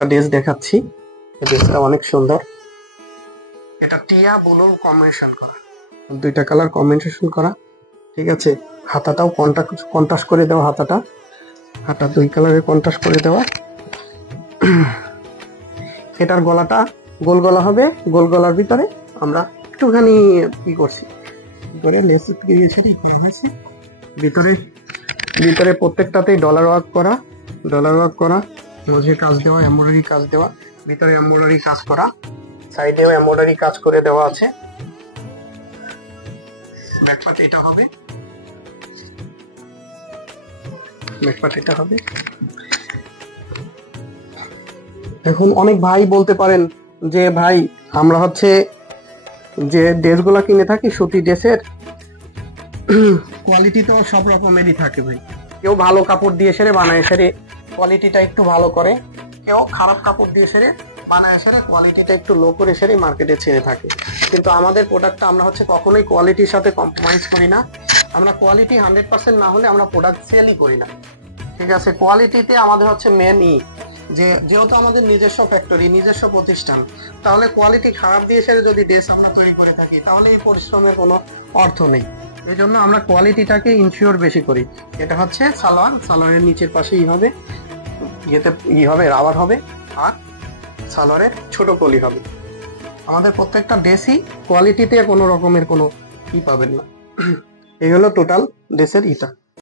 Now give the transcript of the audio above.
Dress দেখাচ্ছি। ড্রেসটা অনেক সুন্দর। এটা টিয়া ব্লু কম্বিনেশন করা, দুইটা কালার কম্বিনেশন করা, ঠিক আছে। হাতাটাও কন্ট্রাস্ট করে দেওয়া, হাতা দুই কালারের কন্ট্রাস্ট করে দেওয়া। এটার গলাটা গোল গলা হবে, গোল গলার ভিতরে আমরা একটুখানি কি করছি করে লেস ছেড়ে করা হয়েছে। ভিতরে প্রত্যেকটাতেই ডলার ওয়ার্ক করা, মাঝে কাজ দেওয়া, এমব্রয়ডারি কাজ দেওয়া, ভিতরে এমব্রয়ডারি কাজ করা, সাইডেও এমব্রয়ডারি কাজ করে দেওয়া আছে। ব্যাকপার্ট এটা হবে, এখন অনেক ভাই বলতে পারেন যে ভাই আমরা হচ্ছে যে ড্রেসগুলো কিনে থাকি সুতি ড্রেসের কোয়ালিটি তো সব রকমেরই থাকে ভাই। কেউ ভালো কাপড় দিয়ে সেরে বানায় সেরে কোয়ালিটিটা একটু ভালো করে, কেউ খারাপ কাপড় দিয়ে সেরে বানায় সেরে কোয়ালিটিটা একটু লো করে সেরে মার্কেটে ছেড়ে থাকে। কিন্তু আমাদের প্রোডাক্টটা আমরা হচ্ছে কখনোই কোয়ালিটির সাথে কম্প্রোমাইজ করি না। আমরা কোয়ালিটি 100% না হলে আমরা প্রোডাক্ট সেলই করি না, ঠিক আছে। কোয়ালিটিতে আমাদের হচ্ছে মেন যেহেতু আমাদের নিজস্ব ফ্যাক্টরি, নিজস্ব প্রতিষ্ঠান, তাহলে কোয়ালিটি খারাপ দিয়ে সেরে যদি ড্রেস আমরা তৈরি করে থাকি তাহলে এই পরিশ্রমের কোনো অর্থ নেই। এই জন্য আমরা কোয়ালিটিটাকে ইনশিওর বেশি করি। এটা হচ্ছে সালোয়ারের নিচের পাশে হবে রাবার হবে, আর সালোয়ারের ছোট কলি হবে। আমাদের প্রত্যেকটা ড্রেসই কোয়ালিটিতে কোনো রকমের কোনো পাবেন না। এই হলো টোটাল ড্রেসের